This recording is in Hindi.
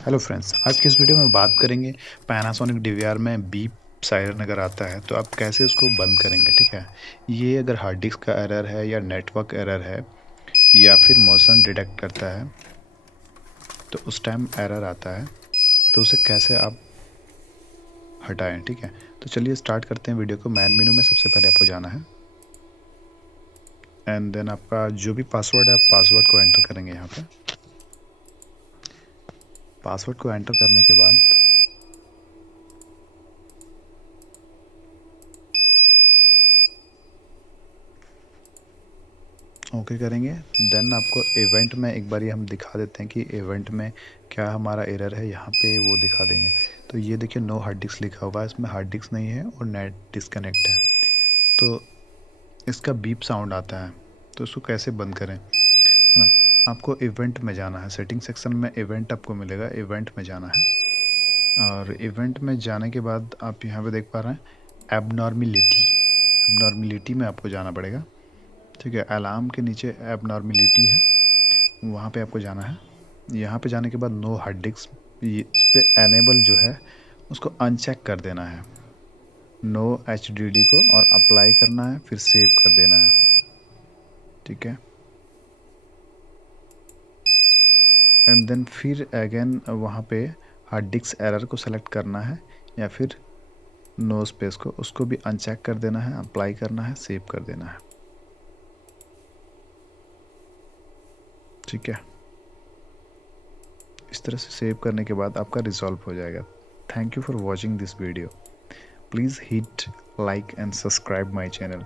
हेलो फ्रेंड्स, आज की इस वीडियो में बात करेंगे पैनासोनिक डीवीआर में बीप सायरन अगर आता है तो आप कैसे उसको बंद करेंगे। ठीक है, ये अगर हार्ड डिस्क का एरर है या नेटवर्क एरर है या फिर मोशन डिटेक्ट करता है तो उस टाइम एरर आता है, तो उसे कैसे आप हटाएं। ठीक है, तो चलिए स्टार्ट करते हैं वीडियो को। मैन मेनू में सबसे पहले आपको जाना है एंड देन आपका जो भी पासवर्ड है, पासवर्ड को एंटर करेंगे। यहाँ पे पासवर्ड को एंटर करने के बाद ओके करेंगे। देन आपको इवेंट में एक बार हम दिखा देते हैं कि इवेंट में क्या हमारा एरर है, यहाँ पे वो दिखा देंगे। तो ये देखिए नो हार्ड डिस्क लिखा हुआ है, इसमें हार्ड डिस्क नहीं है और नेट डिस्कनेक्ट है। तो इसका बीप साउंड आता है, तो इसको कैसे बंद करें, है ना। आपको इवेंट में जाना है, सेटिंग सेक्शन में इवेंट आपको मिलेगा, इवेंट में जाना है। और इवेंट में जाने के बाद आप यहाँ पे देख पा रहे हैं एबनॉर्मिलिटी, एबनॉर्मिलिटी में आपको जाना पड़ेगा। ठीक है, अलार्म के नीचे एबनॉर्मिलिटी है, वहाँ पे आपको जाना है। यहाँ पे जाने के बाद नो हार्ड डिस्क, इस पर एनेबल जो है उसको अनचेक कर देना है, नो HDD को, और अप्लाई करना है, फिर सेव कर देना है। ठीक है, एंड देन फिर अगेन वहाँ पे हार्ड डिस्क एरर को सेलेक्ट करना है या फिर नो स्पेस को, उसको भी अनचेक कर देना है, अप्लाई करना है, सेव कर देना है। ठीक है, इस तरह से सेव करने के बाद आपका रिजॉल्व हो जाएगा। Thank you for watching this video. Please hit like and subscribe my channel.